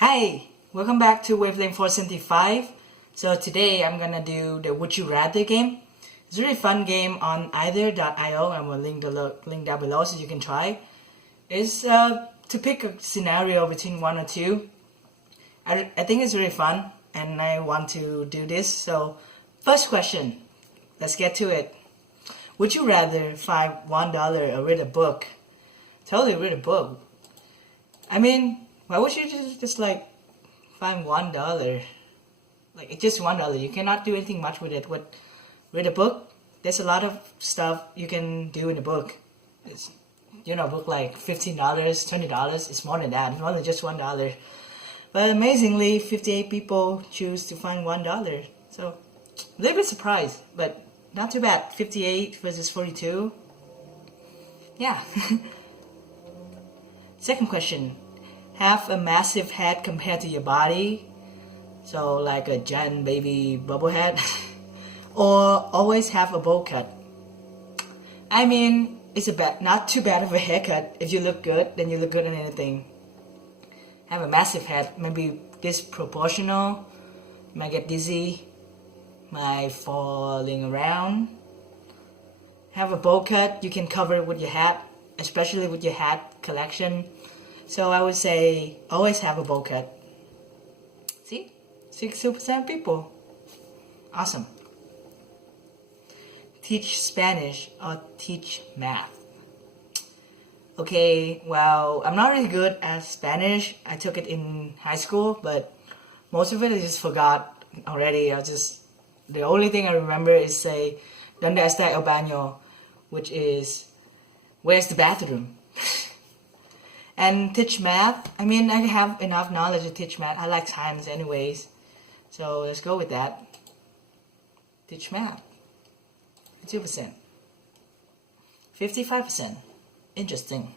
Hi, welcome back to Wavelength 475. So today I'm gonna do the Would You Rather game. It's a really fun game on either.io. I'm gonna link the link down below so you can try. It's to pick a scenario between one or two. I think it's really fun and I want to do this. So first question, let's get to it. Would you rather find $1 or read a book? Totally read a book. I mean, why would you just like find $1? Like it's just $1. You cannot do anything much with it. What read a book? There's a lot of stuff you can do in a book. It's a book like $15, $20. It's more than that. It's more than just $1. But amazingly, 58 people choose to find $1. So a little bit surprised, but not too bad. 58 versus 42. Yeah. Second question. Have a massive head compared to your body, so like a giant baby bubble head, or always have a bowl cut. I mean, it's not too bad of a haircut. If you look good, then you look good in anything. Have a massive head, maybe disproportional, might get dizzy, might falling around. Have a bowl cut, you can cover it with your hat, especially with your hat collection. So I would say always have a bowl cut. See? 60% people. Awesome. Teach Spanish or teach math? Okay, well, I'm not really good at Spanish. I took it in high school, but most of it I just forgot already. The only thing I remember is say, ¿Dónde está el baño? Which is, where's the bathroom? And teach math. I mean, I have enough knowledge to teach math. I like science anyways. So let's go with that. Teach math. 2%. 55%. Interesting.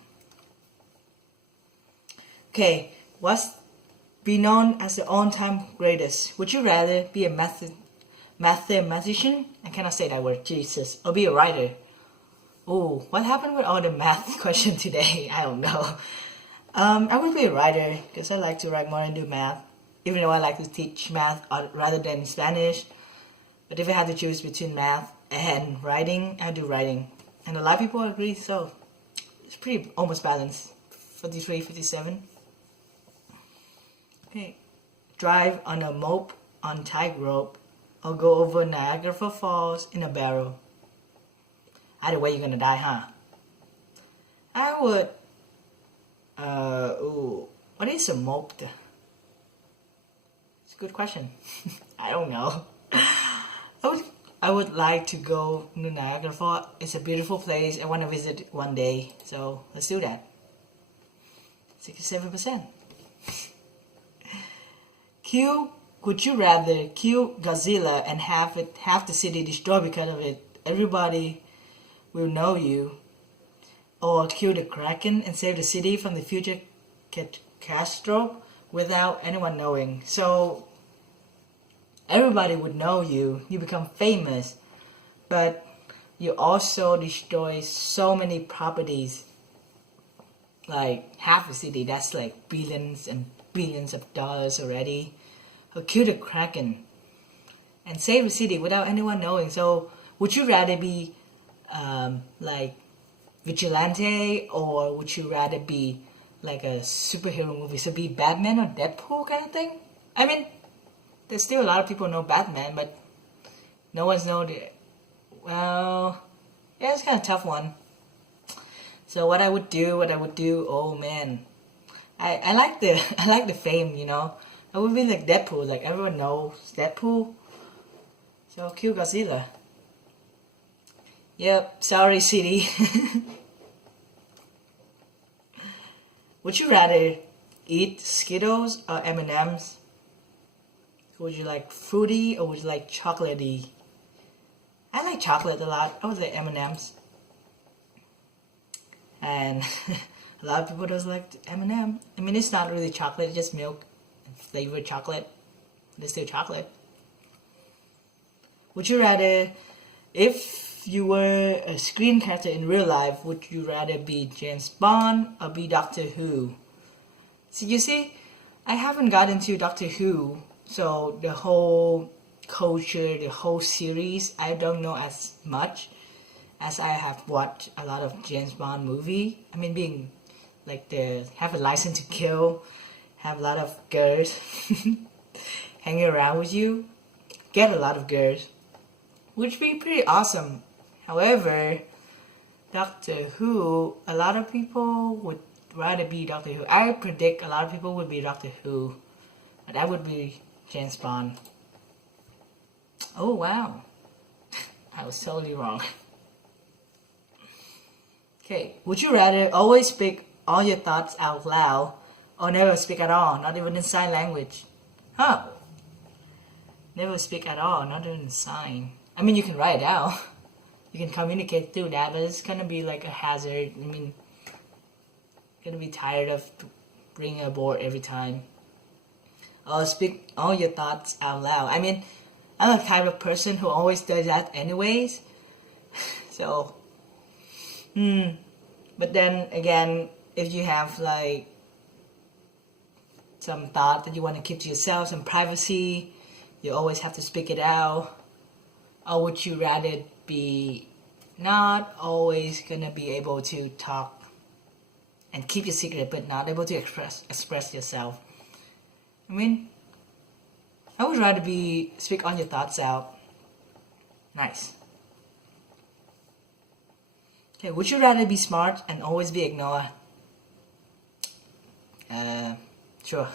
Okay, what's be known as the all-time greatest? Would you rather be a mathematician? I cannot say that word, Jesus. Or be a writer? Oh, what happened with all the math question today? I don't know. I would be a writer because I like to write more and do math, even though I like to teach math rather than Spanish. But if I had to choose between math and writing, I'd do writing. And a lot of people agree, so it's pretty almost balanced. 53, 57. Okay. Drive on a mope on tightrope or go over Niagara Falls in a barrel. Either way, you're gonna die, huh? I would. What is a mope? It's a good question. I don't know. I would like to go to Niagara Falls. It's a beautiful place. I want to visit one day. So let's do that. 67%. Would you rather kill Godzilla and have the city destroyed because of it? Everybody will know you, or kill the Kraken and save the city from the future catastrophe without anyone knowing. So everybody would know you become famous, but you also destroy so many properties, like half the city. That's like billions and billions of dollars already. Or kill the Kraken and save the city without anyone knowing. So would you rather be like vigilante, or would you rather be like a superhero movie? So be Batman or Deadpool kind of thing? I mean, there's still a lot of people know Batman, but no one's know the... Well, yeah, it's kind of a tough one. So what I would do, oh man. I like the fame, I would be like Deadpool, like everyone knows Deadpool. So kill Godzilla. Yep, sorry city. Would you rather eat Skittles or M&M's? Would you like fruity or would you like chocolatey? I like chocolate a lot. I would like M&M's. And a lot of people don't like M&M. I mean, it's not really chocolate, it's just milk and flavored chocolate. It's still chocolate. Would you rather, if you were a screen character in real life, would you rather be James Bond or be Doctor Who? So you see, I haven't got into Doctor Who, so the whole culture, the whole series, I don't know as much as I have watched a lot of James Bond movie. I mean, being like the have a license to kill, have a lot of girls hanging around with you, get a lot of girls, which would be pretty awesome. However, Doctor Who, a lot of people would rather be Doctor Who. I predict a lot of people would be Doctor Who, but I would be James Bond. Oh wow, I was totally wrong. Okay, would you rather always speak all your thoughts out loud or never speak at all, not even in sign language? Huh? Never speak at all, not even in sign. I mean, you can write it out. You can communicate through that, but it's gonna be like a hazard. I mean, you're gonna be tired of bringing a board every time. Or speak all your thoughts out loud. I mean, I'm the type of person who always does that anyways. So, but then again, if you have like some thought that you want to keep to yourself, some privacy, you always have to speak it out. Or would you rather be not always gonna be able to talk and keep your secret, but not able to express yourself? I mean, I would rather be speak on your thoughts out. Nice. Okay, would you rather be smart and always be ignored? Sure.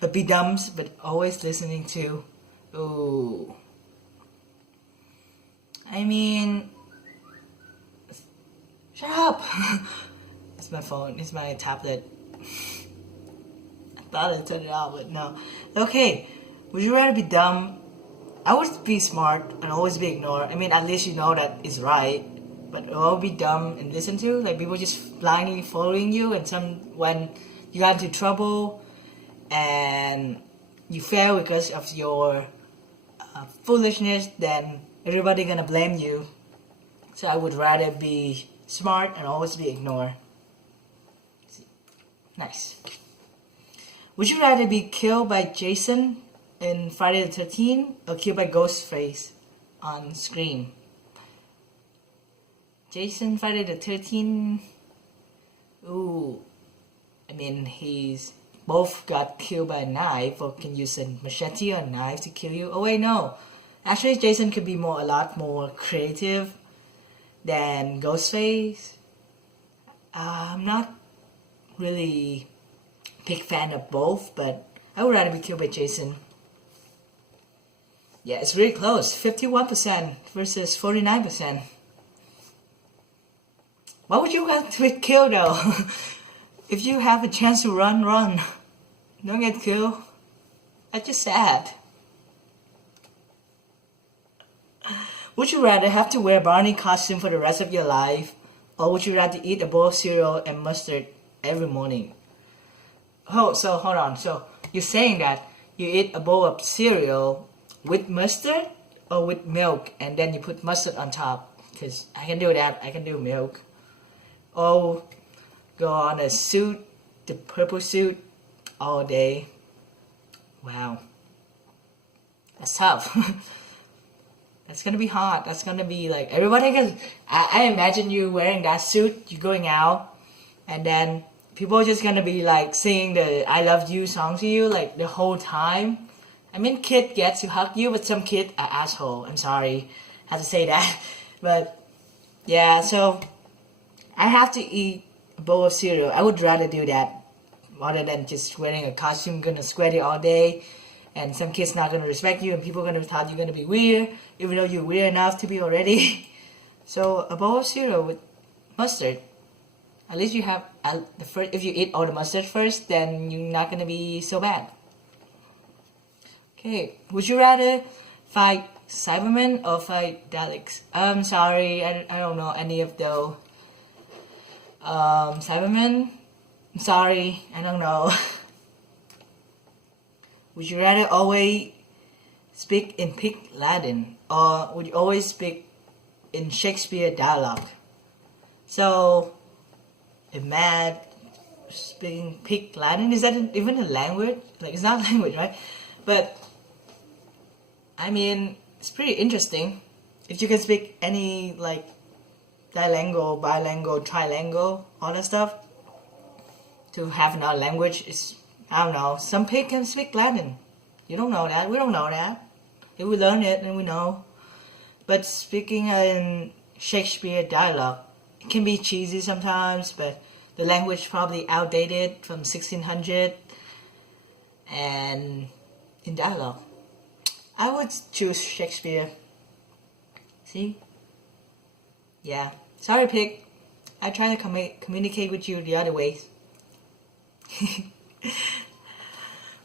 But be dumb, but always listening to. Ooh. I mean, shut up. It's my phone. It's my tablet. I thought I turned it off, but no. Okay. Would you rather be dumb? I would be smart and always be ignored. I mean, at least you know that it's right. But always be dumb and listen to, like people just blindly following you, and when you got into trouble and you fail because of your foolishness, then everybody gonna blame you. So I would rather be smart and always be ignored. Nice. Would you rather be killed by Jason in Friday the 13th or killed by Ghostface on Scream? Jason, Friday the 13th. Ooh. I mean, he's both got killed by a knife, or can use a machete or a knife to kill you. Oh wait, no. Actually, Jason could be a lot more creative than Ghostface. I'm not really a big fan of both, but I would rather be killed by Jason. Yeah, it's really close. 51% versus 49%. Why would you want to get killed though? If you have a chance to run. Don't get killed. That's just sad. Would you rather have to wear a Barney costume for the rest of your life, or would you rather eat a bowl of cereal and mustard every morning? Oh, so hold on. So you're saying that you eat a bowl of cereal with mustard or with milk, and then you put mustard on top? Because I can do that. I can do milk. Or go on a suit, the purple suit, all day. Wow. That's tough. That's gonna be hot. That's gonna be like everybody can. I imagine you wearing that suit, you going out, and then people are just gonna be like singing the "I Love You" song to you like the whole time. I mean, kid gets to hug you, but some kid are asshole. I'm sorry, I have to say that, but yeah. So I have to eat a bowl of cereal. I would rather do that rather than just wearing a costume, gonna sweat it all day. And some kids not gonna respect you, and people are gonna thought you're gonna be weird, even though you're weird enough to be already. So a bowl of cereal with mustard. At least you have the first. If you eat all the mustard first, then you're not gonna be so bad. Okay, would you rather fight Cybermen or fight Daleks? I'm sorry, I don't know any of those. Cybermen. I'm sorry, I don't know. Would you rather always speak in Pig Latin, or would you always speak in Shakespeare dialogue? So, a mad speaking Pig Latin. Is that even a language? Like, it's not a language, right? But I mean, it's pretty interesting. If you can speak any like dilingual, bilingual, trilingual, all that stuff, to have another language is, I don't know. Some pig can speak Latin. You don't know that. We don't know that. If we learn it, then we know. But speaking in Shakespeare dialogue, it can be cheesy sometimes, but the language probably outdated from 1600 and in dialogue. I would choose Shakespeare. See? Yeah. Sorry, pig. I try to communicate with you the other ways.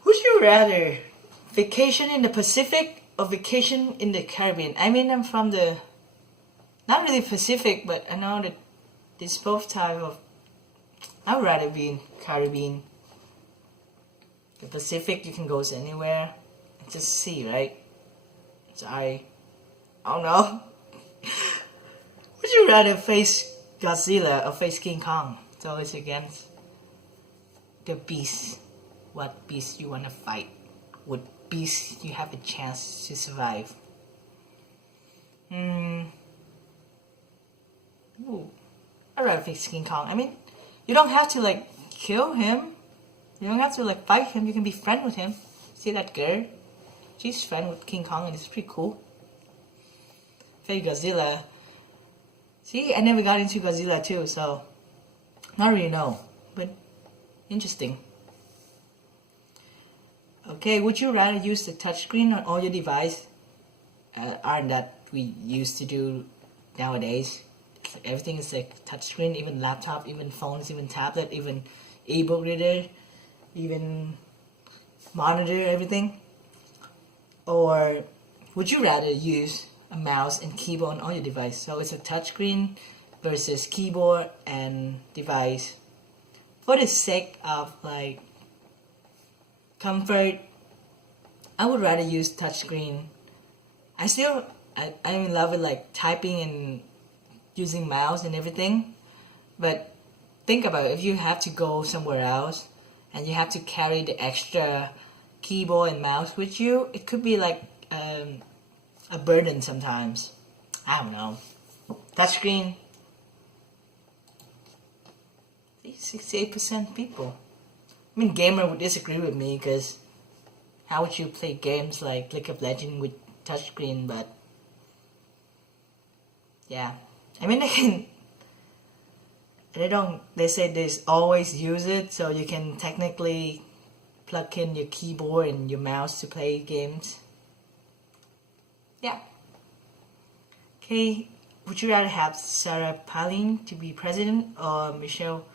Would you rather vacation in the Pacific or vacation in the Caribbean? I mean, I'm from the, not really Pacific, but I know that there's both type of, I would rather be in Caribbean. The Pacific, you can go anywhere. It's just sea, right? So I don't know. Would you rather face Godzilla or face King Kong? So it's against the beast. What beast you wanna fight? What beast you have a chance to survive? Ooh. I'd rather face King Kong. I mean, you don't have to like kill him. You don't have to like fight him. You can be friend with him. See that girl? She's friend with King Kong and it's pretty cool. Face Godzilla. See, I never got into Godzilla too, so not really know, but interesting. Okay, would you rather use the touchscreen on all your device? Aren't that we used to do nowadays? It's like everything is like touchscreen, even laptop, even phones, even tablet, even ebook reader, even monitor, everything. Or would you rather use a mouse and keyboard on all your device? So it's a touchscreen versus keyboard and device. For the sake of like comfort, I would rather use touchscreen. I'm in love with like typing and using mouse and everything. But think about it, if you have to go somewhere else and you have to carry the extra keyboard and mouse with you, it could be like a burden sometimes. I don't know. Touchscreen. 68% people. I mean, gamer would disagree with me because how would you play games like League of Legends with touchscreen? But yeah, I mean, they say there's always use it, so you can technically plug in your keyboard and your mouse to play games. Yeah. Okay, would you rather have Sarah Palin to be president or Michelle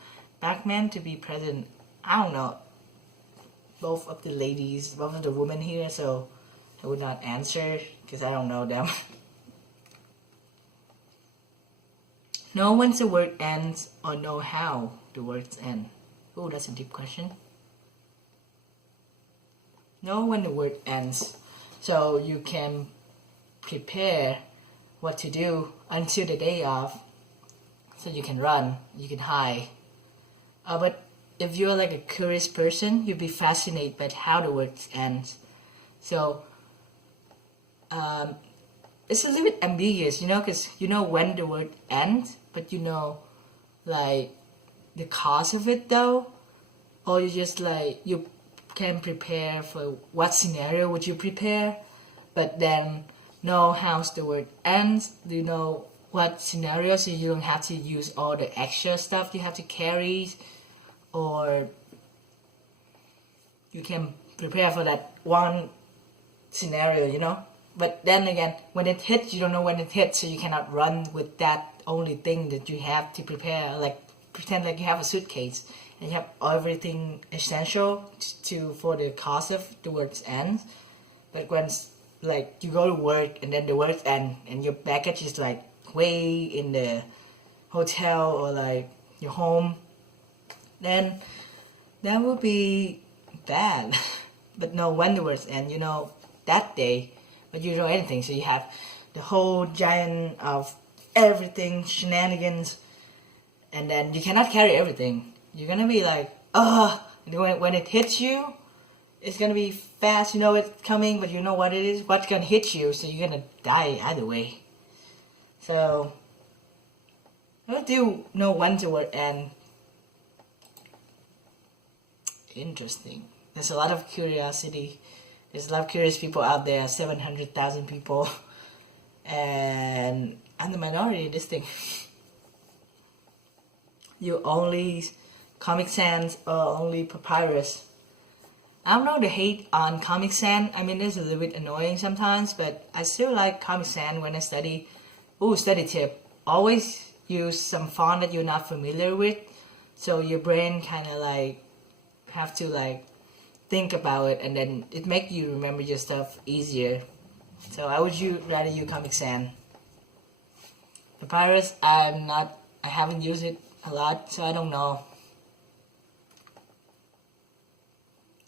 Bachmann to be president? I don't know. Both of the ladies, both of the women here, so I would not answer because I don't know them. Know when the word ends or know how the words end? Oh, that's a deep question. Know when the word ends, so you can prepare what to do until the day of, so you can run, you can hide. But if you're like a curious person, you'll be fascinated by how the word ends. So it's a little bit ambiguous, you know, because you know when the word ends, but you know like the cause of it though, or you just like you can prepare for what scenario would you prepare, but then know how the word ends. Do you know what scenario, so you don't have to use all the extra stuff you have to carry, or you can prepare for that one scenario, you know. But then again, when it hits, you don't know when it hits, so you cannot run with that only thing that you have to prepare. Like pretend like you have a suitcase and you have everything essential for the cause of the words end. But when like you go to work and then the words end and your baggage is like way in the hotel or like your home, then that would be bad. But no, when the words end, you know that day, but you don't know anything, so you have the whole giant of everything, shenanigans, and then you cannot carry everything. You're gonna be like when it hits you, it's gonna be fast. You know it's coming, but you know what it is. What's gonna hit you, so you're gonna die either way. So I do know when to work, and interesting. There's a lot of curiosity. There's a lot of curious people out there. 700,000 people, and I'm the minority in this thing. You only Comic Sans or only Papyrus. I don't know the hate on Comic Sans. I mean, it's a little bit annoying sometimes, but I still like Comic Sans when I study. Study tip. Always use some font that you're not familiar with, so your brain kind of like have to like think about it, and then it make you remember your stuff easier. So I would rather use Comic Sans. Papyrus, I haven't used it a lot, so I don't know.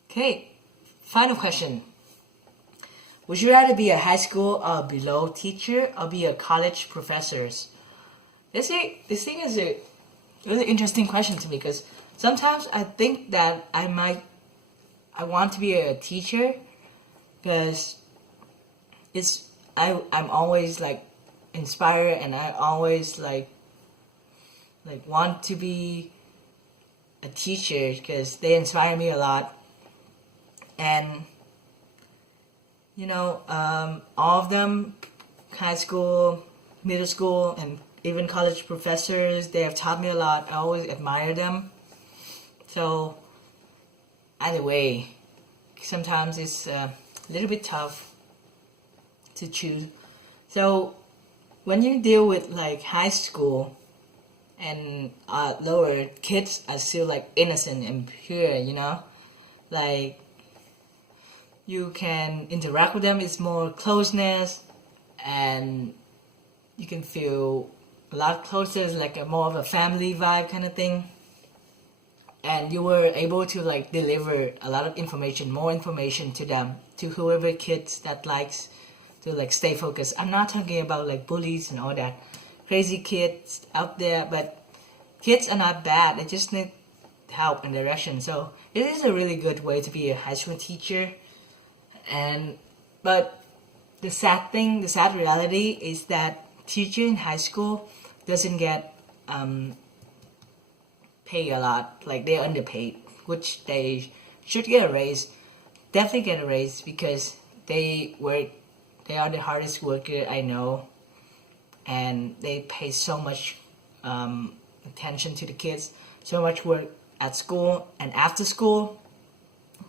Okay, final question. Would you rather be a high school or below teacher or be a college professor? This thing is a really interesting question to me, because sometimes I think that I want to be a teacher, because I'm always like inspired, and I always like want to be a teacher because they inspire me a lot. And you know, all of them, high school, middle school, and even college professors, they have taught me a lot. I always admire them. So either way, sometimes it's a little bit tough to choose. So when you deal with like high school and lower, kids are still like innocent and pure, you know, like you can interact with them. It's more closeness, and you can feel a lot closer. It's like more of a family vibe kind of thing. And you were able to like deliver a lot of information, more information to them, to whoever kids that likes to like stay focused. I'm not talking about like bullies and all that crazy kids out there, but kids are not bad. They just need help and direction. So it is a really good way to be a high school teacher. But the sad reality is that teacher in high school doesn't get pay a lot. Like they're underpaid, which they should get a raise. Definitely get a raise, because they are the hardest worker I know, and they pay so much attention to the kids, so much work at school and after school.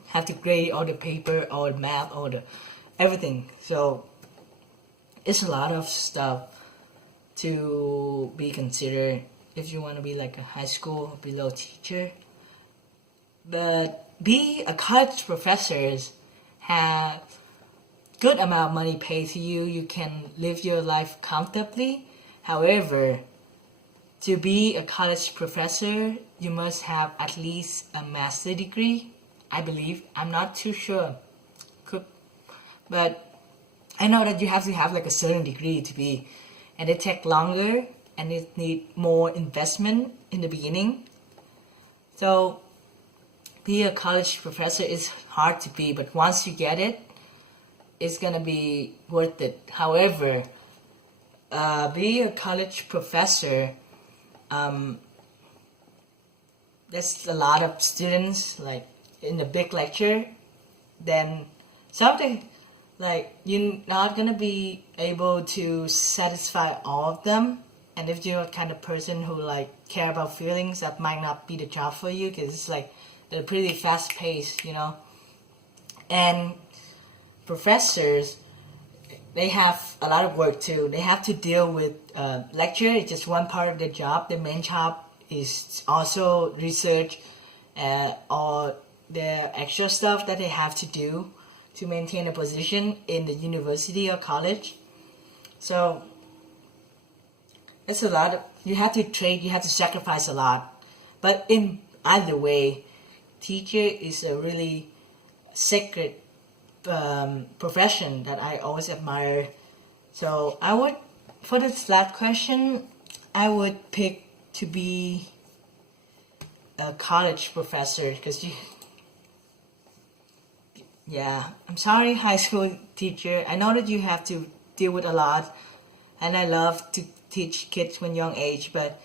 Have to grade all the paper, all the math, all the everything. So it's a lot of stuff to be considered if you want to be like a high school below teacher. But be a college professors have good amount of money paid to you. You can live your life comfortably. However, to be a college professor, you must have at least a master's degree, I believe. I'm not too sure. But I know that you have to have like a certain degree to be, and it takes longer, and it need more investment in the beginning. So be a college professor is hard to be, but once you get it, it's gonna be worth it. However, be a college professor, there's a lot of students like in the big lecture, then something like you're not gonna be able to satisfy all of them. And if you're the kind of person who like care about feelings, that might not be the job for you, because it's like they're pretty fast paced, you know. And professors, they have a lot of work too. They have to deal with lecture. It's just one part of their job. Their main job is also research or the extra stuff that they have to do to maintain a position in the university or college. So it's a lot of, you have to trade, you have to sacrifice a lot. But in either way, teacher is a really sacred profession that I always admire. So I would, for this last question, I would pick to be a college professor, because you, yeah, I'm sorry, high school teacher. I know that you have to deal with a lot, and I love to teach kids when young age, but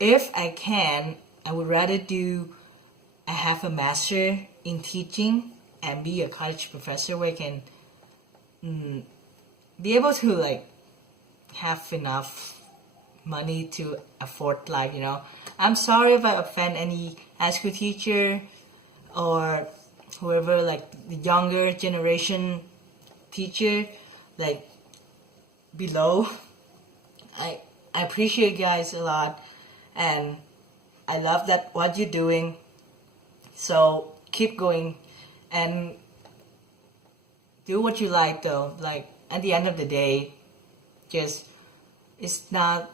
if I can, I would rather I have a master in teaching and be a college professor where I can be able to like have enough money to afford life, you know. I'm sorry if I offend any high school teacher or whoever, like the younger generation teacher, like below. I appreciate you guys a lot, and I love that what you're doing. So keep going and do what you like though. Like at the end of the day, just it's not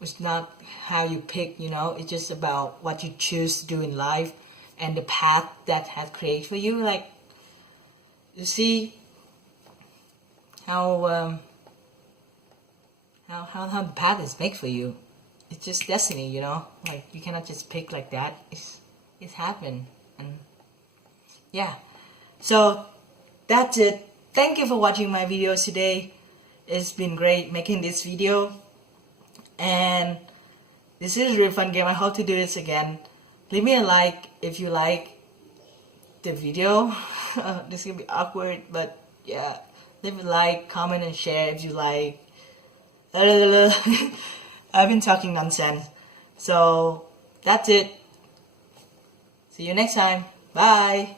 it's not how you pick, you know. It's just about what you choose to do in life and the path that has created for you. Like you see how the path is made for you. It's just destiny, you know. Like you cannot just pick like that. It's happened, and yeah. So that's it. Thank you for watching my videos today. It's been great making this video, and this is a really fun game. I hope to do this again. Leave me a like if you like the video. This is gonna be awkward, but yeah. Leave a like, comment, and share if you like. I've been talking nonsense. So that's it. See you next time. Bye.